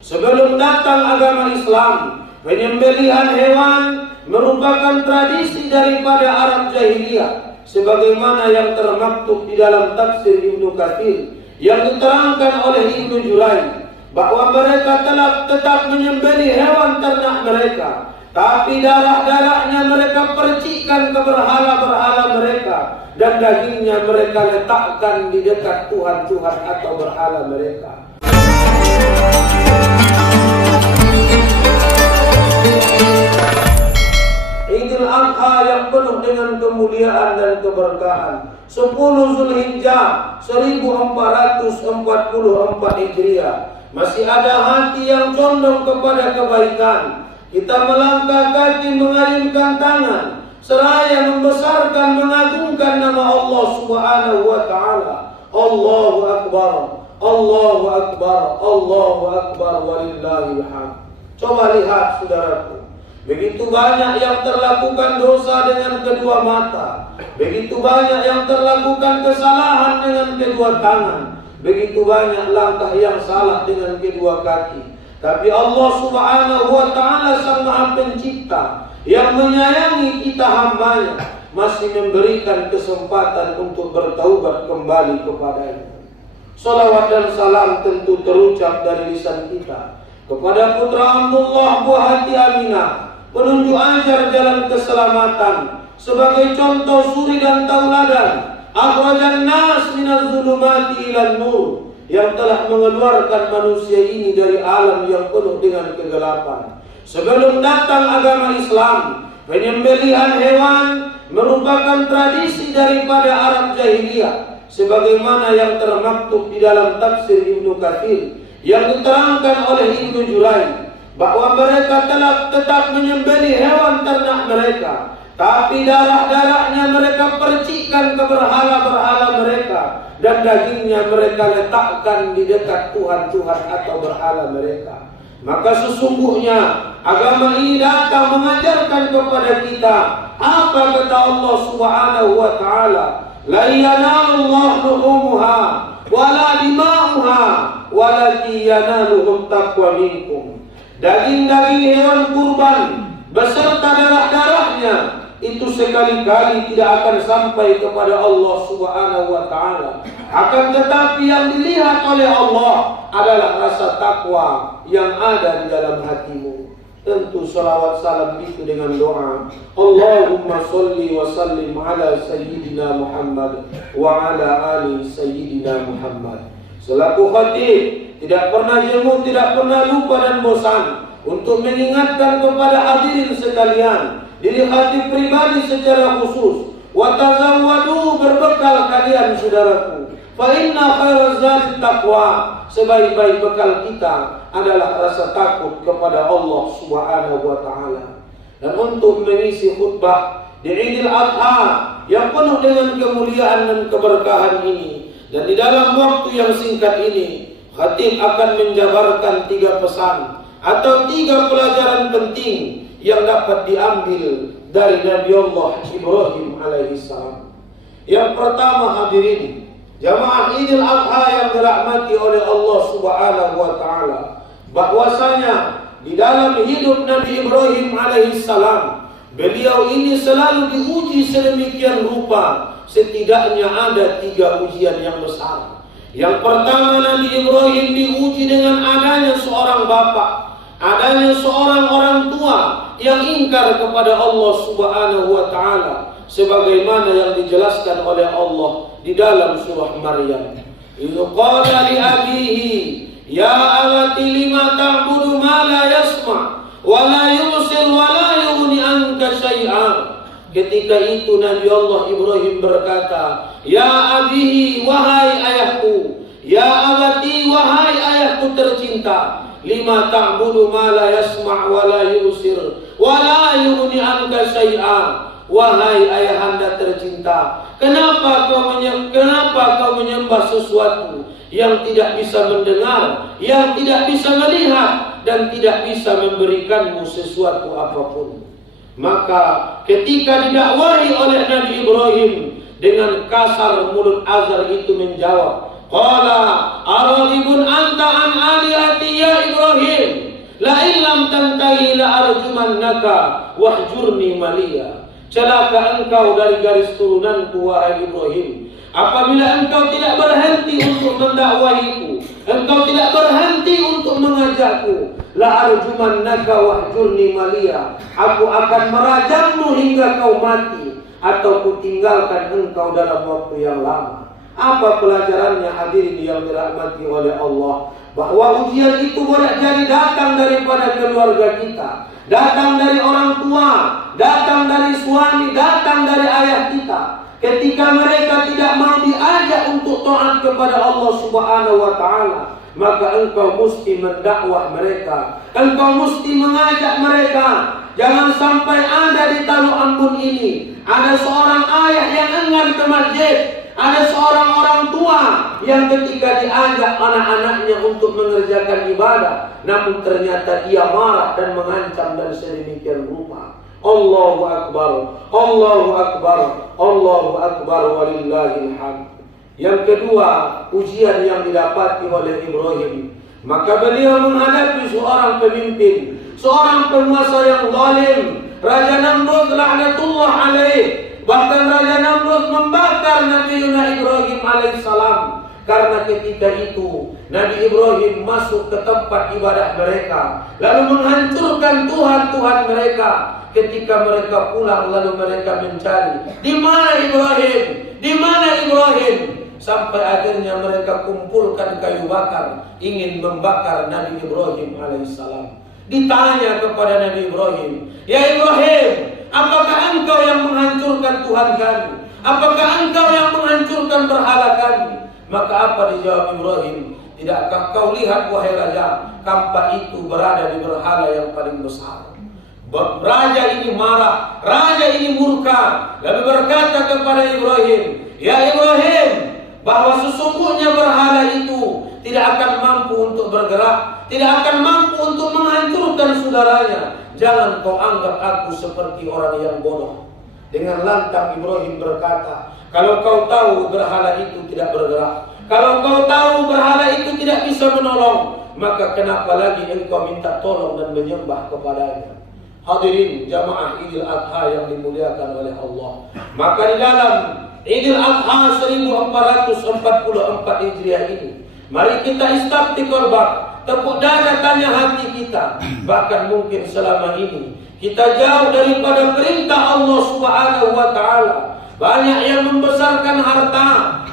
Sebelum datang agama Islam, penyembelihan hewan merupakan tradisi daripada Arab jahiliyah, sebagaimana yang termaktub di dalam tafsir Ibnu Katsir yang diterangkan oleh Ibnu Jurayj bahwa mereka telah tetap menyembelih hewan ternak mereka, tapi darah-darahnya mereka percikkan ke berhala-berhala mereka, dan dagingnya mereka letakkan di dekat Tuhan-Tuhan atau berhala mereka. Idul Adha yang penuh dengan kemuliaan dan keberkahan, 10 Zulhijjah 1444 Hijriah. Masih ada hati yang condong kepada kebaikan. Kita melangkah kaki, mengayunkan tangan, seraya membesarkan, mengagungkan nama Allah Subhanahu wa Ta'ala. Allahu Akbar, Allahu Akbar, Allahu Akbar, walillahil hamd. Coba lihat saudaraku, begitu banyak yang terlakukan dosa dengan kedua mata, begitu banyak yang terlakukan kesalahan dengan kedua tangan, begitu banyak langkah yang salah dengan kedua kaki. Tapi Allah Subhanahu wa Ta'ala Sang Maha Pencipta yang menyayangi kita hambanya masih memberikan kesempatan untuk bertaubat kembali kepadanya. Salawat dan salam tentu terucap dari lisan kita kepada putra Abdullah buah hati Aminah, penunjuk ajar jalan keselamatan, sebagai contoh suri dan tauladan, akhrajan nas minaz zulumati ilan nur, yang telah mengeluarkan manusia ini dari alam yang penuh dengan kegelapan. Sebelum datang agama Islam, penyembelihan hewan merupakan tradisi daripada Arab jahiliyah, sebagaimana yang termaktub di dalam tafsir Ibnu Katsir yang diterangkan oleh Ibnu Jurayj bahwa mereka telah tetap menyembelih hewan ternak mereka, tapi darah-darahnya mereka percikkan ke berhala-berhala mereka, dan dagingnya mereka letakkan di dekat Tuhan-Tuhan atau berhala mereka. Maka sesungguhnya agama ini datang mengajarkan kepada kita apa kata Allah Subhanahu wa Ta'ala, la yanalullahu luhumuha wala dima'uha walakin yanaluhum taqwa minkum. Daging-daging hewan kurban beserta darah-darahnya itu sekali-kali tidak akan sampai kepada Allah Subhanahu wa Ta'ala. Akan tetapi yang dilihat oleh Allah adalah rasa takwa yang ada di dalam hatimu. Tentu salawat salam itu dengan doa, Allahumma salli wa sallim ala Sayyidina Muhammad wa ala ali Sayyidina Muhammad. Selaku khatib, tidak pernah jemu, tidak pernah lupa dan bosan untuk mengingatkan kepada hadirin sekalian, diri khatib pribadi secara khusus, wa tazawwadu, berbekal kalian saudaraku, fa inna khairaz zadi taqwa, sebaik-baik bekal kita adalah rasa takut kepada Allah Subhanahu wa Ta'ala. Dan untuk mengisi khutbah di Idul Adha yang penuh dengan kemuliaan dan keberkahan ini, dan di dalam waktu yang singkat ini, khatib akan menjabarkan 3 pesan atau 3 pelajaran penting yang dapat diambil dari Nabi Allah Ibrahim alaihissalam. Yang pertama, hadirin jamaah Idul Adha yang dirahmati oleh Allah Subhanahu wa Ta'ala, bahwasanya di dalam hidup Nabi Ibrahim alaihissalam, beliau ini selalu diuji sedemikian rupa. Setidaknya ada 3 ujian yang besar. Yang pertama, Nabi Ibrahim diuji dengan adanya seorang bapak, adanya seorang orang tua yang ingkar kepada Allah Subhanahu wa Ta'ala, sebagaimana yang dijelaskan oleh Allah di dalam surah Maryam. Idz qala li abihi ya abati lima ta'budu ma la yasma' wa la yubsir wa la yughni anka syai'a. Ketika itu Nabi Allah Ibrahim berkata, ya abihi, wahai ayahku, ya abati, wahai ayahku tercinta, lima ta'budu ma la yasma' wa la yubsir wa la yughni anka syai'a. Wahai ayahanda tercinta, kenapa kau menyembah sesuatu yang tidak bisa mendengar, yang tidak bisa melihat, dan tidak bisa memberikanmu sesuatu apapun? Maka ketika didakwahi oleh Nabi Ibrahim, dengan kasar mulut Azar itu menjawab, qala araghibun anta an alihati ya Ibrahim, tantahi la arjumannaka wahjurni maliya. Celaka engkau dari garis turunanku wahai Ibrahim, apabila engkau tidak berhenti untuk mendakwahiku, engkau tidak berhenti untuk mengajakku. La arjumannaka wahjurni maliya. Aku akan merajammu hingga kau mati, atau kutinggalkan engkau dalam waktu yang lama. Apa pelajarannya hadirin yang dirahmati oleh Allah? Bahwa ujian itu boleh jadi datang daripada keluarga kita, datang dari orang tua, datang dari suami, datang dari ayah kita. Ketika mereka tidak mau diajak untuk taat kepada Allah Subhanahu wa Ta'ala, maka engkau mesti mendakwah mereka, engkau mesti mengajak mereka. Jangan sampai ada di Taluk Ambon ini ada seorang ayah yang enggan ke masjid, ada seorang orang tua yang ketika diajak anak-anaknya untuk mengerjakan ibadah, namun ternyata dia marah dan mengancam dan sedemikian rupa. Allahu Akbar, Allahu Akbar, Allahu Akbar, walillahil hamd. Yang kedua, ujian yang didapati oleh Ibrahim, maka beliau menghadapi seorang pemimpin, seorang penguasa yang zalim, Raja Namrud laknatullah alaih. Bahkan Raja Namrud membakar Nabi Ibrahim alaihissalam. Karena ketika itu Nabi Ibrahim masuk ke tempat ibadah mereka, lalu menghancurkan Tuhan-Tuhan mereka. Ketika mereka pulang, lalu mereka mencari, di mana Ibrahim? Di mana Ibrahim? Sampai akhirnya mereka kumpulkan kayu bakar, ingin membakar Nabi Ibrahim alaihissalam. Ditanya kepada Nabi Ibrahim, ya Ibrahim, apakah engkau yang menghancurkan Tuhan kami? Apakah engkau yang menghancurkan berhala kami? Maka apa dijawab Ibrahim? Tidakkah kau lihat wahai raja, kampak itu berada di berhala yang paling besar? Raja ini marah, raja ini murka, lalu berkata kepada Ibrahim, ya Ibrahim, bahwa sesungguhnya berhala itu tidak akan mampu untuk bergerak, tidak akan mampu untuk menghancurkan saudaranya. Jangan kau anggap aku seperti orang yang bodoh. Dengan lantang Ibrahim berkata, kalau kau tahu berhala itu tidak bergerak, kalau kau tahu berhala itu tidak bisa menolong, maka kenapa lagi engkau minta tolong dan menyembah kepadanya? Hadirin jamaah Idul Adha yang dimuliakan oleh Allah. Maka di dalam Idul Adha 1444 Hijriah ini, mari kita istifti korban, tepuk dada tanya hati kita. Bahkan mungkin selama ini kita jauh daripada perintah Allah Subhanahu wa Ta'ala. Banyak yang membesarkan harta,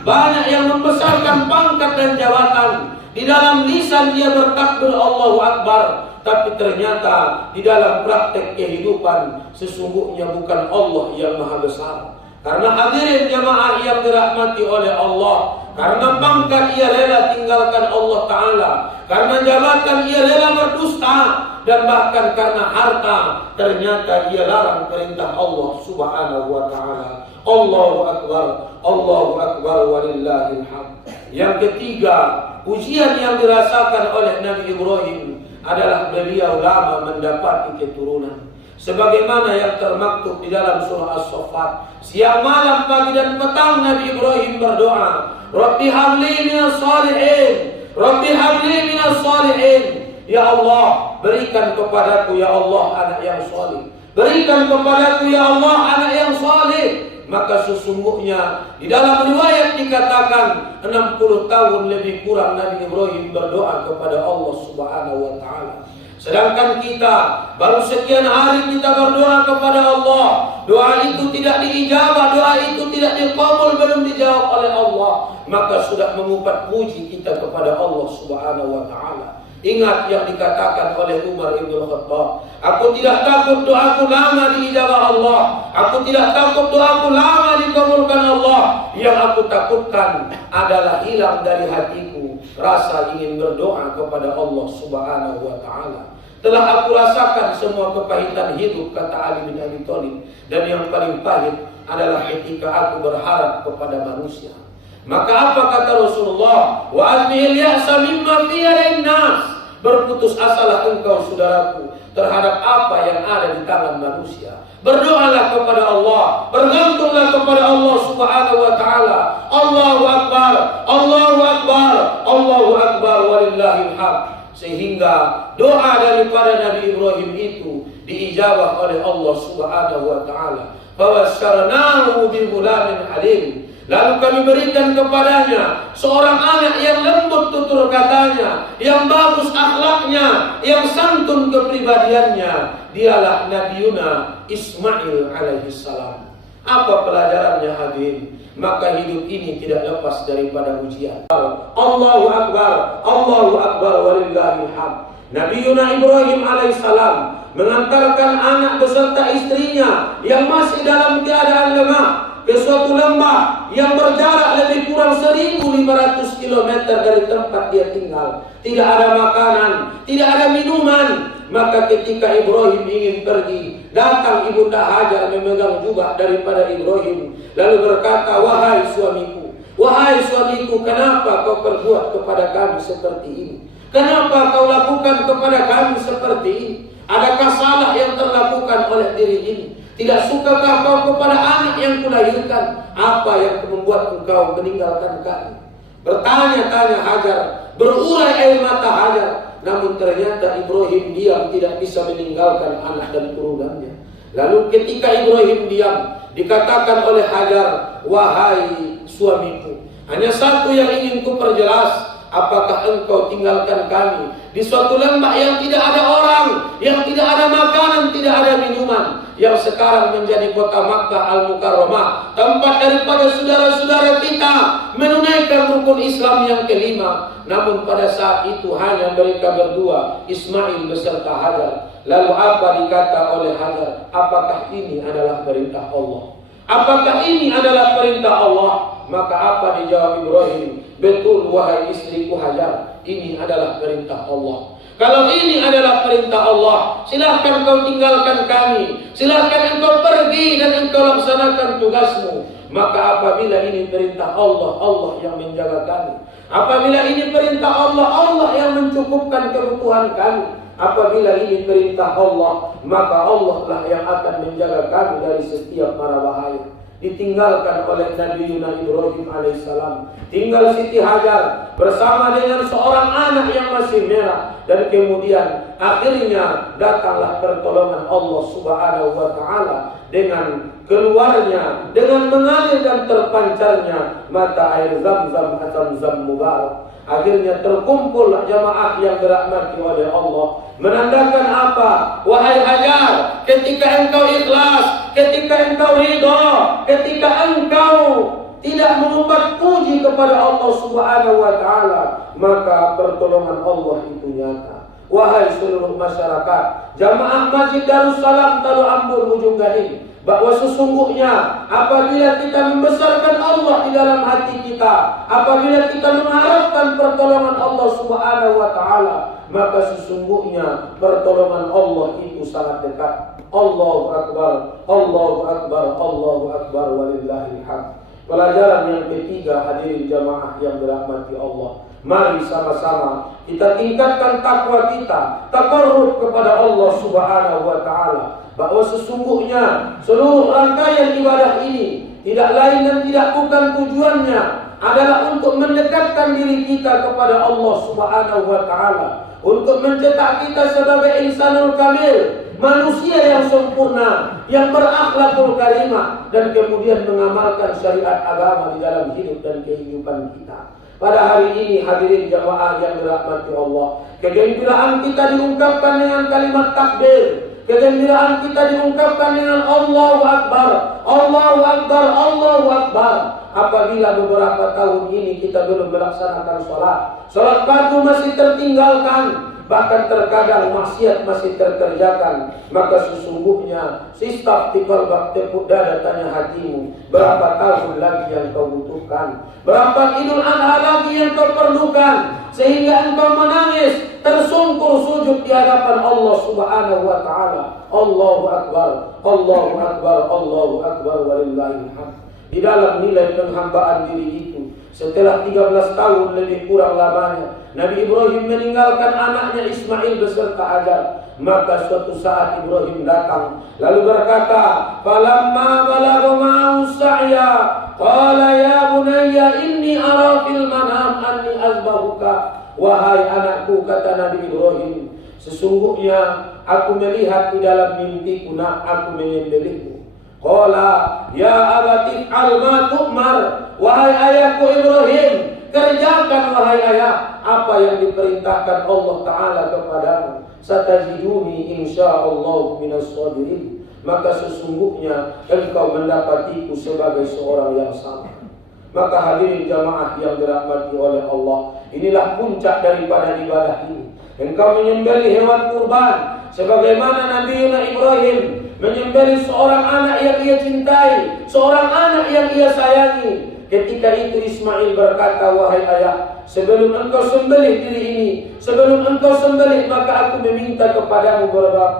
banyak yang membesarkan pangkat dan jabatan. Di dalam lisan dia bertakbir Allahu Akbar, tapi ternyata di dalam praktek kehidupan sesungguhnya bukan Allah yang maha besar. Karena hadirin jamaah yang dirahmati oleh Allah, karena pangkat ia rela tinggalkan Allah Ta'ala, karena jabatan ia rela berdusta, dan bahkan karena harta ternyata ia larang perintah Allah Subhanahu wa Ta'ala. Allahu Akbar, Allahu Akbar, walillahil hamd. Yang ketiga, ujian yang dirasakan oleh Nabi Ibrahim adalah beliau lama mendapati keturunan. Sebagaimana yang termaktub di dalam surah As-Saffat, siang malam pagi dan petang Nabi Ibrahim berdoa, Rabbi habli minas salihin, Rabbi habli minas salihin. Ya Allah, berikan kepadaku ya Allah anak yang salih, berikan kepadaku ya Allah anak yang salih. Maka sesungguhnya di dalam riwayat dikatakan 60 tahun lebih kurang Nabi Ibrahim berdoa kepada Allah Subhanahu wa Ta'ala. Sedangkan kita baru sekian hari kita berdoa kepada Allah, doa itu tidak diijabah, doa itu tidak diqabul, belum dijawab oleh Allah, maka sudah mengupat puji kita kepada Allah Subhanahu wa Ta'ala. Ingat yang dikatakan oleh Umar Ibn Khattab, aku tidak takut doaku lama diijabah Allah, aku tidak takut doaku lama dikabulkan Allah. Yang aku takutkan adalah hilang dari hatiku rasa ingin berdoa kepada Allah Subhanahu wa Ta'ala. Telah aku rasakan semua kepahitan hidup, kata Ali bin Abi Thalib, dan yang paling pahit adalah ketika aku berharap kepada manusia. Maka apa kata Rasulullah? Wa azmihil ya'sa mimma fiya linnas. Berputus asalah engkau saudaraku terhadap apa yang ada di tangan manusia. Berdoalah kepada Allah, bergantunglah kepada Allah Subhanahu wa Ta'ala. Allahu Akbar, Allahu Akbar, Allahu Akbar, walillahil hamd. sehingga doa daripada Nabi Ibrahim itu diijabah oleh Allah Subhanahu wa taala. Fawasyarnahu bigulamin halim. Lalu kami berikan kepadanya seorang anak yang lembut tutur katanya, yang bagus akhlaknya, yang santun kepribadiannya. Dialah Nabiuna Ismail alaihissalam. Apa pelajarannya hadirin? Maka hidup ini tidak lepas daripada ujian. Allahu Akbar, Allahu Akbar walillahil hamd. Nabiuna Ibrahim alaihissalam mengantarkan anak beserta istrinya yang masih dalam keadaan lemah ke suatu lembah yang berjarak lebih kurang 1.500 km dari tempat dia tinggal. Tidak ada makanan, tidak ada minuman. Maka ketika Ibrahim ingin pergi, datang ibunda Hajar memegang jubah daripada Ibrahim, lalu berkata, wahai suamiku, kenapa kau perbuat kepada kami seperti ini? Kenapa kau lakukan kepada kami seperti ini? Adakah salah yang terlakukan oleh diri ini? Tidak sukakah kau kepada anak yang kulahirkan? Apa yang membuat engkau meninggalkan kami? Bertanya-tanya Hajar, berurai air mata Hajar. Namun ternyata Ibrahim diam, tidak bisa meninggalkan anak dan turunannya. Lalu ketika Ibrahim diam, dikatakan oleh Hajar, wahai suamiku, hanya satu yang ingin ku perjelas. Apakah engkau tinggalkan kami di suatu lembah yang tidak ada orang, yang tidak ada makanan, tidak ada minuman, yang sekarang menjadi kota Makkah Al-Mukarramah, tempat daripada saudara-saudara kita menunaikan rukun Islam yang kelima. Namun pada saat itu hanya mereka berdua, Ismail beserta Hajar. Lalu apa dikata oleh Hajar? Apakah ini adalah perintah Allah? Apakah ini adalah perintah Allah? Maka apa dijawab Ibrahim? Betul wahai istriku Hajar, ini adalah perintah Allah. Kalau ini adalah perintah Allah, silahkan kau tinggalkan kami, silahkan engkau pergi dan engkau laksanakan tugasmu. Maka apabila ini perintah Allah, Allah yang menjaga kami. Apabila ini perintah Allah, Allah yang mencukupkan kebutuhan kami. Apabila ini perintah Allah, maka Allah lah yang akan menjaga kami dari setiap mara bahaya. Ditinggalkan oleh Nabi Ibrahim alaihissalam. Tinggal Siti Hajar bersama dengan seorang anak yang masih merah. Dan kemudian akhirnya datanglah pertolongan Allah Subhanahu wa taala dengan keluarnya, dengan mengalir dan terpancarnya mata air Zam-Zam atau Zam Mubarak. Akhirnya terkumpul jamaah yang dirahmati oleh Allah. Menandakan apa? Wahai Hajar, ketika engkau ikhlas, ketika engkau ridha, ketika engkau tidak mengumpat puji kepada Allah Subhanahu wa taala, maka pertolongan Allah itu nyata. Wahai seluruh masyarakat, jamaah Masjid Darussalam Talu Ambon Ujung Gading, bahwa sesungguhnya apabila kita membesarkan Allah di dalam hati kita, apabila kita mengharapkan pertolongan Allah Subhanahu wa taala, maka sesungguhnya pertolongan Allah itu sangat dekat. Allahu Akbar, Allahu Akbar, Allahu Akbar walillahil hamd. Pelajaran yang ketiga hadirin jamaah yang dirahmati Allah. Mari sama-sama kita tingkatkan takwa kita, taqarrub kepada Allah Subhanahu wa taala, bahwa sesungguhnya seluruh rangkaian ibadah ini tidak lain dan tidak bukan tujuannya adalah untuk mendekatkan diri kita kepada Allah Subhanahu wa taala, untuk mencetak kita sebagai insanul kamil, manusia yang sempurna, yang berakhlakul karimah, dan kemudian mengamalkan syariat agama di dalam hidup dan kehidupan kita. Pada hari ini hadirin jamaah yang dirahmati Allah, kegembiraan kita diungkapkan dengan kalimat takbir. Kegembiraan kita diungkapkan dengan Allahu Akbar, Allahu Akbar, Allahu Akbar. Apabila beberapa tahun ini kita belum melaksanakan sholat fardu masih tertinggalkan, bahkan terkadang maksiat masih terkerjakan, maka sesungguhnya sistaf tikal bak tepuk dada tanya hatimu, berapa tahun lagi yang kau butuhkan, berapa Idul Adha lagi yang kau perlukan, sehingga engkau menangis tersungkur sujud di hadapan Allah Subhanahu wa taala. Allahu Akbar, Allahu Akbar, Allahu Akbar walillahil hamd. Di dalam nilai penghambaan diri itu, setelah 13 tahun lebih kurang lamanya, Nabi Ibrahim meninggalkan anaknya Ismail beserta Hajar. Maka suatu saat Ibrahim datang lalu berkata, "Falamma balagha ma'ahu sa'ya, qala ya bunayya inni ara fil manam anni azbahuka wahai anakku, kata Nabi Ibrahim, sesungguhnya aku melihat di dalam mimpiku nak aku menyembelihmu. Qala ya abati al ma tu'mar, wahai ayahku Ibrahim, kerjakan wahai ayah apa yang diperintahkan Allah Ta'ala kepadamu. Satajiduni insyaallah minas sabirin, maka sesungguhnya engkau mendapatiku sebagai seorang yang sabar. Maka hadirin jamaah yang dirahmati oleh Allah, inilah puncak daripada ibadah ini. Engkau menyembelih hewan kurban sebagaimana Nabi Ibrahim menyembelih seorang anak yang ia cintai, seorang anak yang ia sayangi. Ketika itu Ismail berkata, wahai ayah, sebelum engkau sembelih diri ini, sebelum engkau sembelih, maka aku meminta kepadamu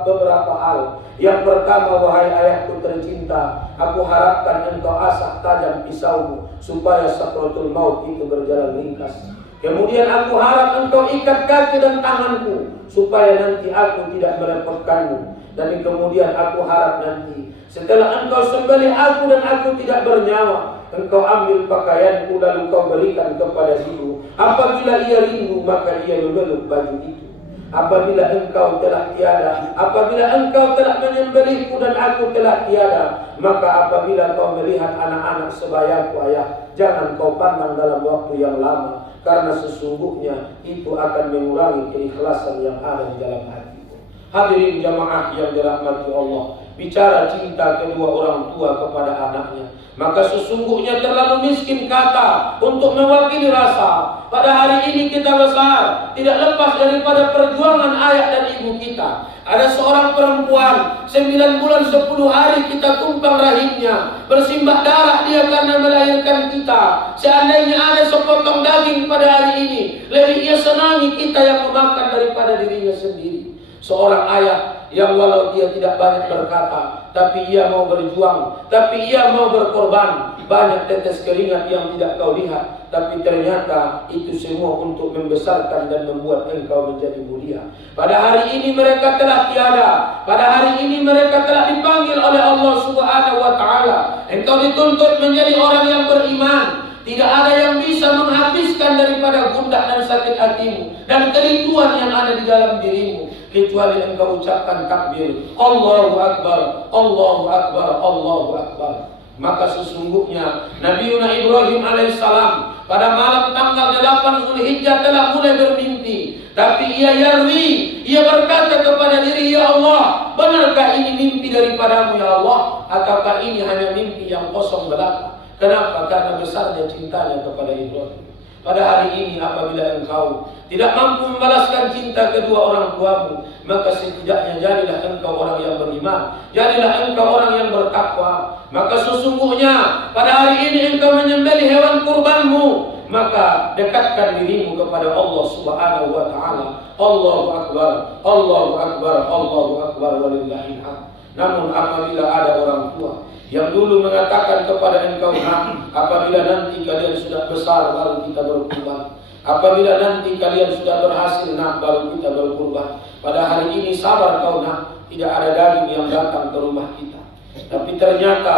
beberapa hal. Yang pertama, wahai ayahku tercinta, aku harapkan engkau asah tajam pisaumu supaya sakratul maut itu berjalan ringkas. Kemudian aku harap engkau ikat kaki dan tanganku supaya nanti aku tidak merepotkanmu. Dan kemudian aku harap nanti setelah engkau sembelih aku dan aku tidak bernyawa, engkau ambil pakaianku dan engkau berikan kepada ibu. Apabila ia rindu, maka ia memeluk baju itu. Apabila engkau telah tiada, apabila engkau telah menyembelihku dan aku telah tiada, maka apabila kau melihat anak-anak sebayaku ayah, jangan kau pandang dalam waktu yang lama, karena sesungguhnya itu akan mengurangi keikhlasan yang ada di dalam hatiku. Hadirin jamaah yang dirahmati Allah, bicara cinta kedua orang tua kepada anaknya, maka sesungguhnya terlalu miskin kata untuk mewakili rasa. Pada hari ini kita besar tidak lepas daripada perjuangan ayah dan ibu kita. Ada seorang perempuan 9 bulan 10 hari kita tumpang rahimnya, bersimbah darah dia karena melahirkan kita. Seandainya ada sepotong daging pada hari ini, lebih ia senangi kita yang memakan daripada dirinya sendiri. Seorang ayah yang walau dia tidak banyak berkata, tapi ia mau berjuang, tapi ia mau berkorban. Banyak tetes keringat yang tidak kau lihat, tapi ternyata itu semua untuk membesarkan dan membuat engkau menjadi mulia. Pada hari ini mereka telah tiada. Pada hari ini mereka telah dipanggil oleh Allah Subhanahu wa Ta'ala. Engkau dituntut menjadi orang yang beriman. Tidak ada yang bisa menghabiskan daripada gundah dan sakit hatimu dan kerinduan yang ada di dalam dirimu, kecuali engkau ucapkan takbir, Allahu Akbar, Allahu Akbar, Allahu Akbar. Maka sesungguhnya Nabi Ibrahim alaihissalam pada malam tanggal 8 Zulhijjah telah mulai bermimpi. Tapi ia berkata kepada diri, ya Allah, benarkah ini mimpi daripadamu ya Allah, ataukah ini hanya mimpi yang kosong belaka? Kenapa? Karena besarnya cintanya kepada Ibrahim. Pada hari ini apabila engkau tidak mampu membalaskan cinta kedua orang tuamu, maka setidaknya jadilah engkau orang yang beriman, jadilah engkau orang yang bertakwa. Maka sesungguhnya pada hari ini engkau menyembelih hewan kurbanmu, maka dekatkan dirimu kepada Allah Subhanahu wa Ta'ala. Allahu Akbar, Allahu Akbar, Allahu Akbar, walillahil hamd. Namun apabila ada orang tua yang dulu mengatakan kepada engkau, nak, apabila nanti kalian sudah besar baru kita berkurban, apabila nanti kalian sudah berhasil, nak, baru kita berkurban. Pada hari ini sabar kau, nak, tidak ada daging yang datang ke rumah kita. Tapi ternyata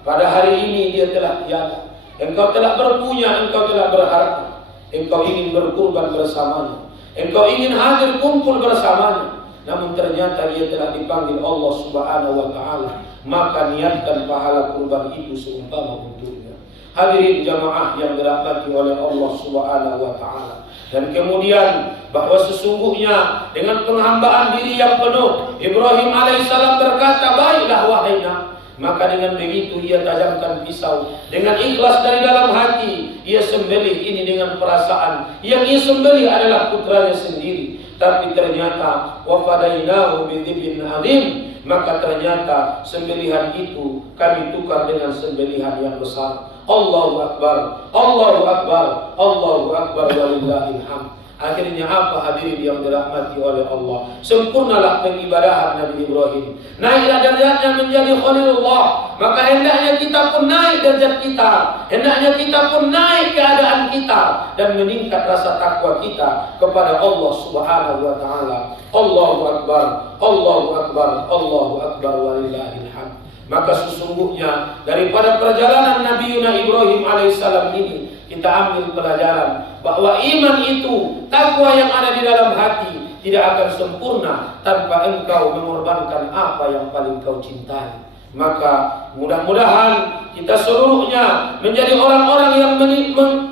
pada hari ini dia telah tiada. Engkau telah berpunya, engkau telah berharta, engkau ingin berkurban bersamanya, engkau ingin hadir kumpul bersamanya. Namun ternyata dia telah dipanggil Allah Subhanahu wa Ta'ala. Maka niatkan pahala kurban itu seumpama untuknya. Hadirin jamaah yang dirahmati oleh Allah Subhanahu wa Ta'ala. Dan kemudian bahwa sesungguhnya dengan penghambaan diri yang penuh, Ibrahim alaihissalam berkata, baiklah wahai nak. Maka dengan begitu ia tajamkan pisau dengan ikhlas dari dalam hati. Ia sembelih ini dengan perasaan yang ia sembelih adalah putranya sendiri. Tapi ternyata wafadainahu bidzibhin azim, maka ternyata sembelihan itu kami tukar dengan sembelihan yang besar. Allahu Akbar, Allahu Akbar, Allahu Akbar, walillahil hamd. Akhirnya apa hadirin yang dirahmati oleh Allah? Sempurnalah pengibadahan Nabi Ibrahim. Naiklah derajatnya menjadi Khalilullah. Maka hendaknya kita pun naik derajat kita. Hendaknya kita pun naik keadaan kita. Dan meningkat rasa takwa kita kepada Allah Subhanahu wa Ta'ala. Allahu Akbar, Allahu Akbar, Allahu Akbar, walillahil hamd. Maka sesungguhnya daripada perjalanan Nabi Ibrahim alaihissalam ini, kita ambil pelajaran bahwa iman itu, takwa yang ada di dalam hati tidak akan sempurna tanpa engkau mengorbankan apa yang paling kau cintai. Maka mudah-mudahan kita seluruhnya menjadi orang-orang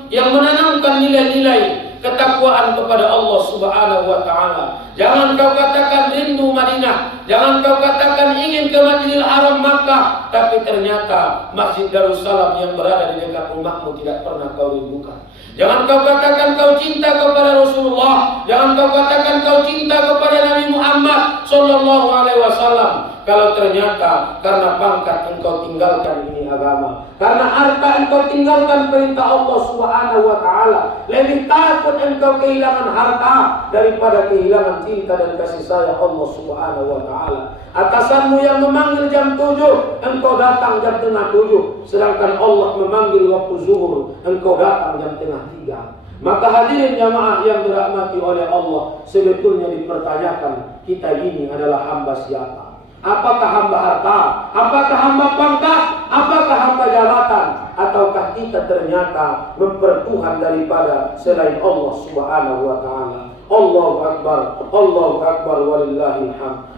yang menanamkan nilai-nilai ketakwaan kepada Allah Subhanahu wa taala. Jangan kau katakan rindu Madinah, jangan kau katakan ingin ke Masjidil Haram Makkah, tapi ternyata Masjid Darussalam yang berada di dekat rumahmu tidak pernah kau rindukan. Jangan kau katakan kau cinta kepada Rasulullah, jangan kau katakan kau cinta kepada Nabi Muhammad sallallahu alaihi wasallam, kalau ternyata karena pangkat engkau tinggalkan ini agama, karena harta engkau tinggalkan perintah Allah Subhanahu wa taala. Lebih takut engkau kehilangan harta daripada kehilangan cinta dan kasih sayang Allah Subhanahu wa taala. Atasanmu yang memanggil jam 7, engkau datang jam tengah 7, sedangkan Allah memanggil waktu zuhur, engkau datang jam tengah 3. Maka hadirin jamaah yang dirahmati oleh Allah, sebetulnya dipertanyakan, kita ini adalah hamba siapa? Apakah hamba harta? Apakah hamba pangkat? Apakah hamba jabatan? Ataukah kita ternyata mempertuhan daripada selain Allah Subhanahu wa taala? Allahu akbar, Allahu akbar walillahil hamd.